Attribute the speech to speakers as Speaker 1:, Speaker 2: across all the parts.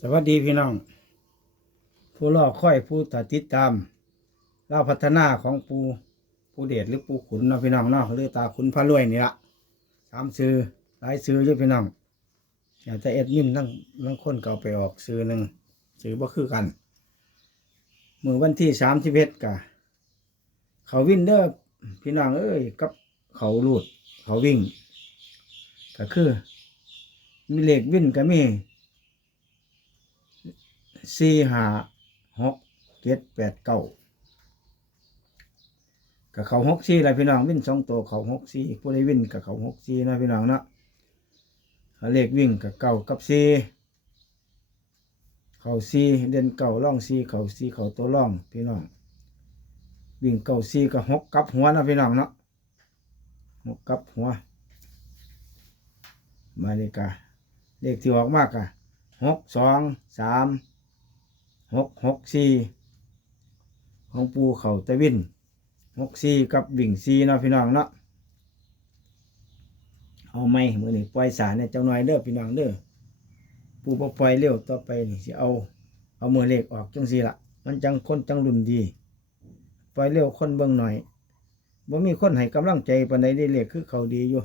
Speaker 1: สวัสดีพี่น้อง ผู้รอค่อยผู้ติดตามเล่าพัฒนาของปูปูเดชหรือปูขุนเนาะพี่น้องเนาะหรือตาขุนพระรวยนี่ละสามซื้อหลายซื้อเยอะพี่น้องอยากจะเอ็ดมินทั้งทั้งคนเก่าไปออกซื้อหนึ่งซื้อบ่คือกันมือวันที่สามสิบเอ็ดกะ เขาวิ่งเด้อพี่น้องเอ้ยกับเขาลูด เขาวิ่งก็คือ มีเหล็กวิ่งก็มี สี่ห้าหกเจ็ดแปดเก้ากับเขาหกสี่อะไรพี่น้องวิ่งสองตัวเขาหกสี่ผู้ใดวิ่งกับเขาหกสี่นะพี่น้องนะเขาเลขวิ่งกับเก้ากับสี่เขาสี่เด่นเก้าล่องสี่เขาสี่เขาตัวล่องพี่น้องวิ่งเก้าสี่กับหกกับหัวนะพี่น้องเนาะหกกับหัวมาเลยกะเลขที่ออกมากอะหกสองสาม หกหกสี่ของปูเขาตะวินหกสี่กับวิ่งสี่เนาะพี่น้องเนาะเอาไหมมือนี่ปล่อยสารเนี่ยเจ้าหน่อยเด้อพี่น้องเด้อปูบ่ปล่อยเร็วต่อไปนี่สิเอาเอามือเลขออกจังสี่ละมันจังคนจังรุ่นดี ปล่อยเร็วคนเบิ่งหน่อยบ่มีคนให้กำลังใจปานใดได้เลขคือเขาดีอยู่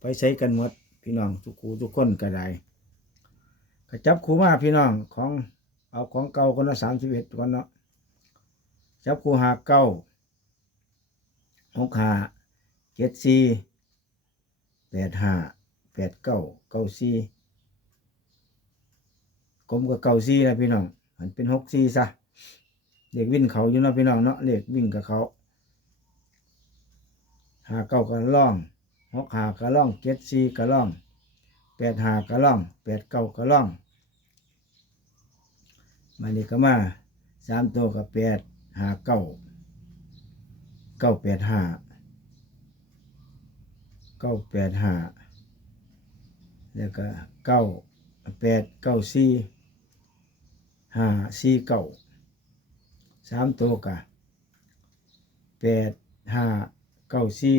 Speaker 1: ไปใช้กันหมดพี่น้องทุกคูทุกคนก็ได้ก็จับคูมาพี่น้องของ เอาของเก่าคนละสามสิบเอ็ดคนเนาะจับคูหาเก้าหกหาเจ็ดสี่แปดห้าแปดเก้าเก้าสี่กลมกับเก้าสี่นะพี่น้องมันเป็นหกสี่ซะเด็กวิ่งเขาอยู่นะพี่น้องเนาะเด็กวิ่งกับเขาหาเก้ากันล่องหกหากระล่องเจ็ดสี่กระล่องแปดหากระล่องแปดเก้ากระล่อง มานี่ก็มาสามตัวกับแปดหาเก้าเก้าแปดห้าเก้าแปดห้าแล้วก็เก้าแปดเก้าสี่ห้าสี่เก้าสามตัวกับแปดห้าเก้าสี่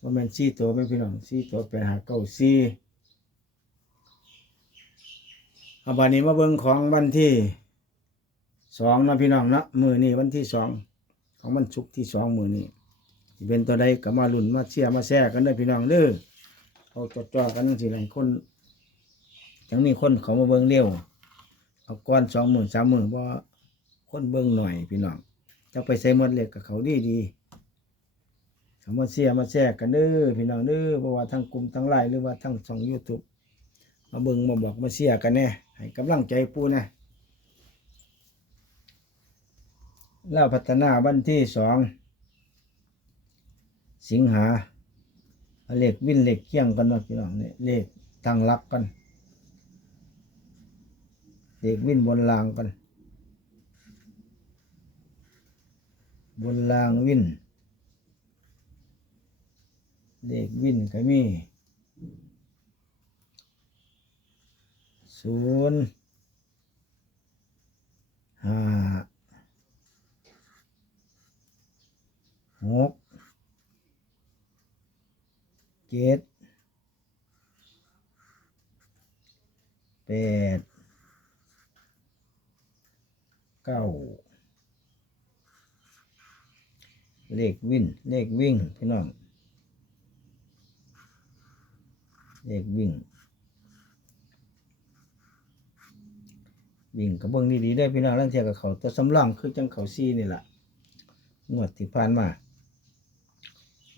Speaker 1: ว่ามันสี่ตัวไม่พี่น้องสี่ตัวไปหาเก้าสี่ เอาบานนี้มาเบิ่งของวันที่สองนะพี่น้องนะมือนี้วันที่สองของวันศุกร์ที่สองมือนี้สิเป็นตัวใดก็มาลุ่นมาเชียร์มาแซ่กันเด้พี่น้องเด้อเขาจดจ่อกันจังสิไรคนจังมีคนเขามาเบิ่งเร็วเอาก้อนสองหมื่นสามหมื่นเพราะคนเบิ่งหน่อยพี่น้องจะไปใส่หมดเหล็กกับเขาดีดีๆคำว่าเสียมาแชร์กันเด้อพี่น้องเด้อเพราะว่าทั้งกลุ่มทั้งไลน์หรือว่าทั้งช่องยูทูบมาเบิ่งมาบอกมาเสียกันแน่ ให้กำลังใจปูนะแล้วพัฒนาวันที่สองสิงหาเาเลขวินเลขเคียงกันเนาะพี่น้องเนี่ยเลขตั้งรักกันเลขวินบนรางกัน บนรางวินเลขวินก็มี ศูนย์ห้าหกเจ็ดแปดเก้าเลขวินเลขวิ่งพี่น้องเลขวิ่ง วิ่งกระเบื้องดีๆได้พี่น้องล้วเทียกับเขาตัวสำรองคือจังเขาซีนี่แหละงวดที่ผ่านมา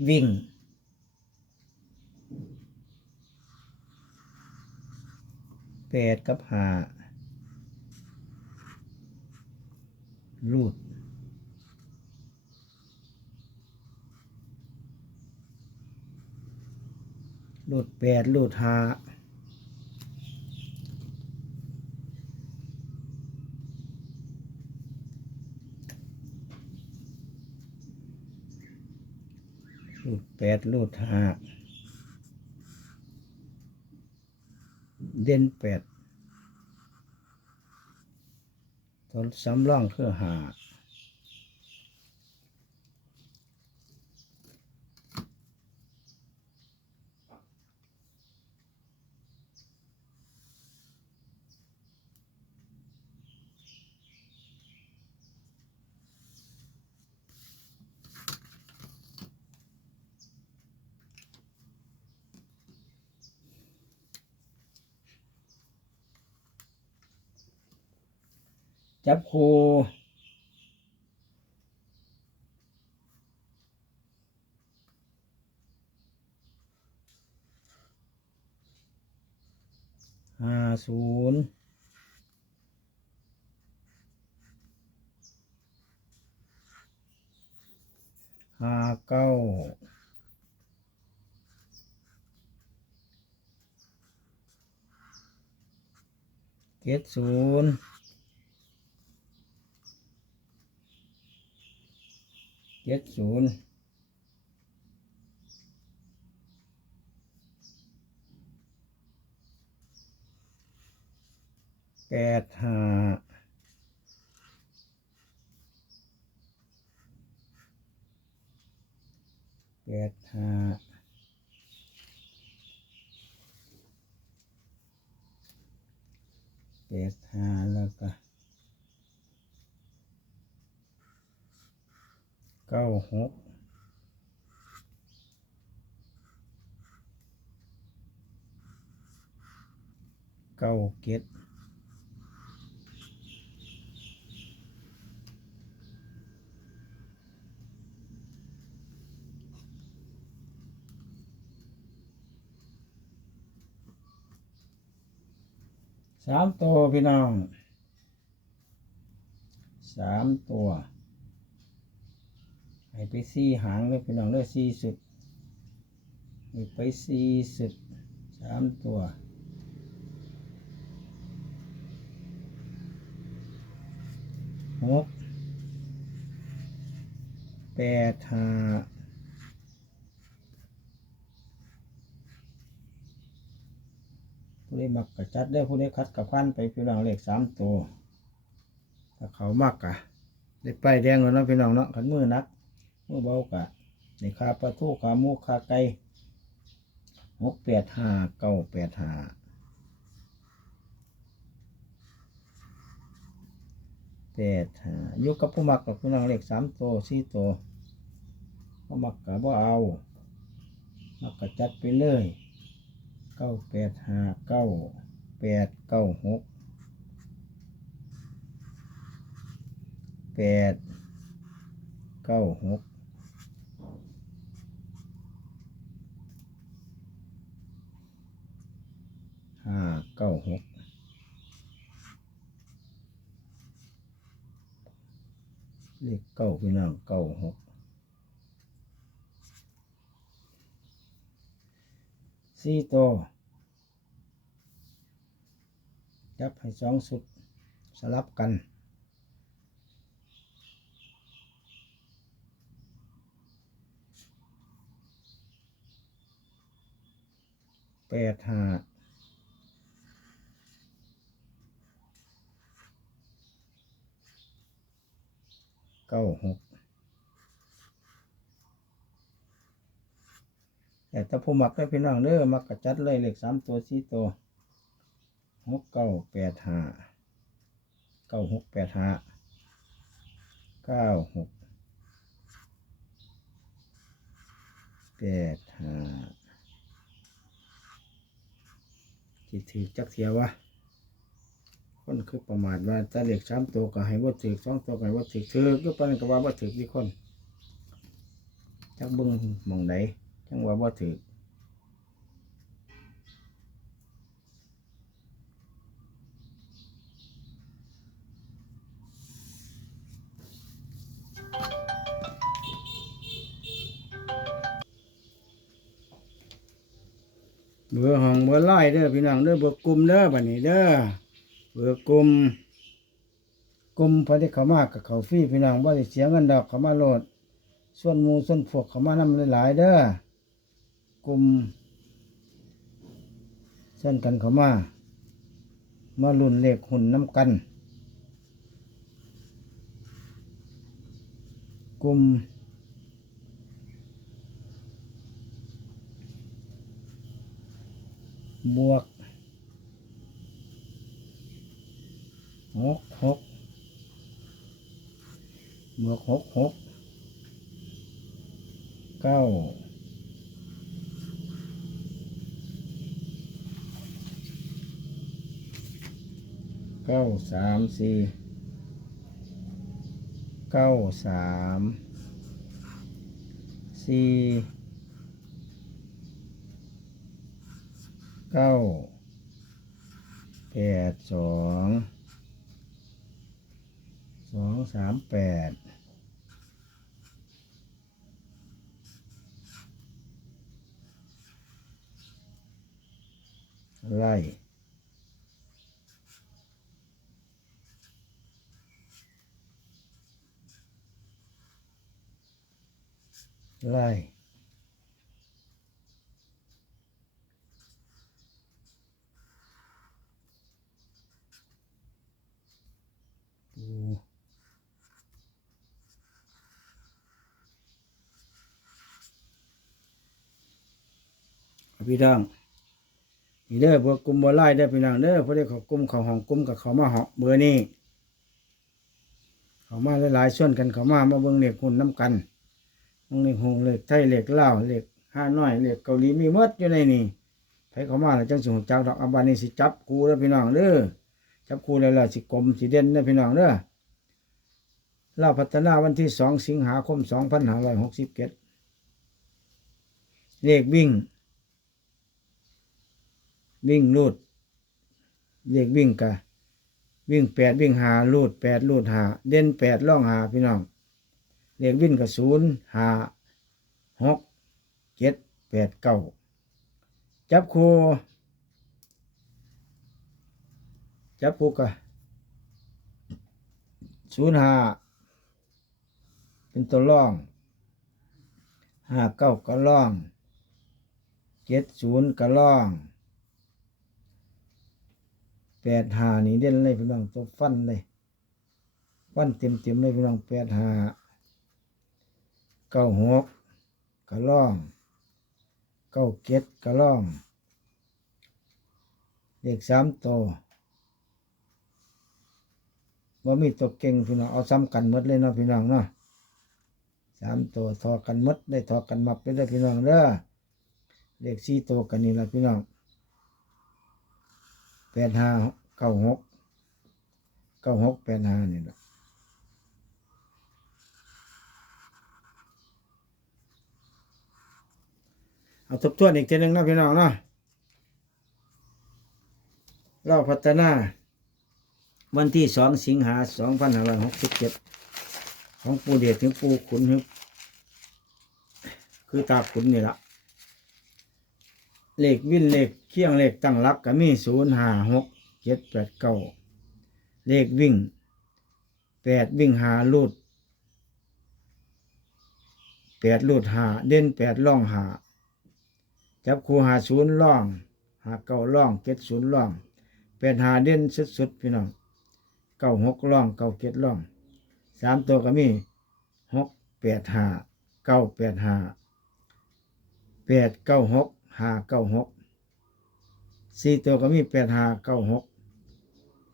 Speaker 1: วิ่ง แปดกับหาลูดลูดแปดลูดหา ลูดแปดลูดหาเด่นแปดตอนสำร่องคือหา จับคูห้าศูนย์ห้าเก้าเจ็ดศูนย์ เจ็ดศูนย์แปดห้าแปดห้าแปดห้าแล้วก็ เก้าหกเก้าเจ็ดสามตัวพี่น้องสามตัว ให้ไปสี่หางเลยพี่น้องเลยสี่สุดไปสี่สุดสามตัวหกแปดห้าผู้ได้มักกะจัดได้ผู้ได้คัดกับพันไปพี่น้องเลขสามตัวถ้าเขามักกะได้ไปแดงแล้วเนาะพี่น้องเนาะขันมือนัก มือเบากะในคาปลาทูขาหมูคาไก่หกแปดห้าเก้าแปดห้าแปดห้าอยู่กับผู้มักกับผู้นางเลขสามตัวสี่ตัวผู้มักกับว่าเอามักกะจัดไปเลยเก้าแปดห้าเก้าแปดเก้าหกแปดเก้าหก ห้าเก้าหกเลขเก้าพี่น้องเก้าหกสี่ตัวจับให้สองสุดสลับกันแปดห้า เก้าหกแต่ถ้าผู้มักได้พี่น้องเด้อมักกระจัดเลยเลขสามตัวสี่ตัวหกเก้าแปดห้าเก้าหกแปดห้าเก้าหกแปดห้าจิตถือจักเทียววะ คนคือประมาทว่าถ้าเลขสามตัวก็ให้ว่าถือสองตัวก็ให้ว่าถือถือก็ปานนก็ว่าว่าถือกี่คนจักบิ้งมองใดจังว่าว่าถือเบอร์ห้องเบอร์ไล่เด้อพี่น้องเด้อเบอร์กลุ่มเด้อบัดนี้เด้อ เบอกลุ่มกลุ่มพอที่เขามากกับเขาฟรีพี่น้องบ่ได้เสียเงินดอกเขามาโหลด ส่วนหมูส่วนพวกเขามานำหลาย ๆ เด้อกลุ่มเส้นกันเขามามาลุ่นเลขหุ่นน้ำกัน กลุ่มบวกหกหกบ วกหกหกเก้าเก้าสามสี่เก้าสามสี่เก้าแปดสองสองสามแปด ไล่ไล่ปูเอาพี่ น้องนี่เด้อพวกกลุ่มบ่ไล่เด้อพี่น้องเด้อพวกเด้เขากลุ่มเขาห้องกลุ่มกับเขามาเหาะเบอร์นี้เขามาหลายๆส่วนกันเขามามาเบิ่งเลขหุ้นน้ำกันมึงเหล็กหงเหล็กไทยเหล็กเลาเหล็กห้าน้อยเหล็กเกาหลีมีหมดอยู่ในนี่ไผเขามาแล้วจังสิหูจักดอกอันบานี้สิจับกูแล้วพี่น้องเด้อจับกูแล้วล่ะสิกลมสิเด่นนะพี่น้องเด้อเลาพัฒนาวันที่สองสิงหาคมสองพันห้าร้อยหกสิบเจ็ดเลขวิ่ง วิ่งลูดเลขวิ่งกะวิ่งแปดวิ่งหาลูดแปดลูดหาเด่นแปดล่องหาพี่น้องเลขวิ่นกับศูนย์หาหกเจ็ดแปดเก้าจับคูจับคูกับศูนย์หาเป็นตัวร่องห้าเก้าก็ร่องเจ็ดศูนย์ก็ร่อง แปดหานี่เด่นเลยพี่น้องตัวฟันเลยฟันเต็มเต็มเลยพี่น้องแปดหาเก้าหกกะล่องเก้าเก็ดกะล่องเลขสามตัวว่ามีตัวเก่งพี่น้องเอาซ้ำกันมดเลยเนาะพี่น้องเนาะสามตัวทอกันมดได้ทอกันมับไปเลยพี่น้องเด้อเลขสี่ตัวกันนี่ละพี่น้อง แปดห้าเก้าหกเก้าหกแปดห้านี่แหละเอาทบทวนอีกทีหนึ่งนะพี่น้องเนาะเราพัฒนา วันที่สองสิงหาสองพันห้าร้อยหกสิบเจ็ดของปูเดชถึงปูขุนฮึบคือตาขุนนี่ละเหลขวินเหลข เคียงเลขตั้งหลักก็มีศูนย์ห้าหกเจ็ดแปดเก้าเลขวิ่งแปดวิ่งหาลูดแปดลูดหาเด่นแปดล่องหาจับคูหาศูนย์ล่องหาเก้าล่องเจ็ดศูนย์ล่องเป็นหาเด่นสุดๆพี่น้องเก้าหกล่องเก้าเจ็ดล่องสามตัวก็มีหกแปดหาเก้าแปดหาแปดเก้าหกหาเก้าหก สี่ตัวก็มีแปดหาเก้าหก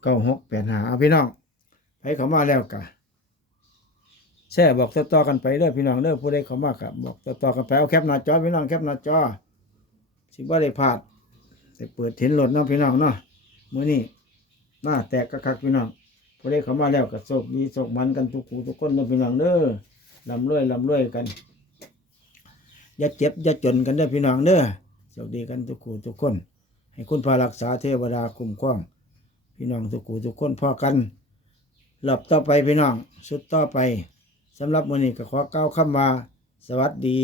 Speaker 1: เก้าหกแปดหาเอาพี่น้องไปเขามาแล้วกะแช่บอกต่อๆกันไปเด้อพี่น้องเด้อผู้ใดเขามากะบอกต่อๆกันไปเอาแคปหน้าจอพี่น้องแคปหน้าจอสิบ่ได้พลาดแต่เปิดเห็นรถเนาะพี่น้องเนาะมื้อนี้หน้าแตกกะคักพี่น้องพอได้เข้ามาแล้วก็โชคดีโชคมันกันทุกคู่ทุกคนเนาะพี่น้องเด้อลำรวยลำรวยกันอย่าเจ็บอย่าจนกันเด้อพี่น้องเด้อโชคดีกันทุกคู่ทุกคน ให้คุณพารักษาเทวดาคุ้มครอง พี่น้องทุกคู่ทุกคนพอกัน หลับต่อไปพี่น้อง สุดต่อไปสำหรับวันนี้ก็ขอก้าวคำว่า สวัสดี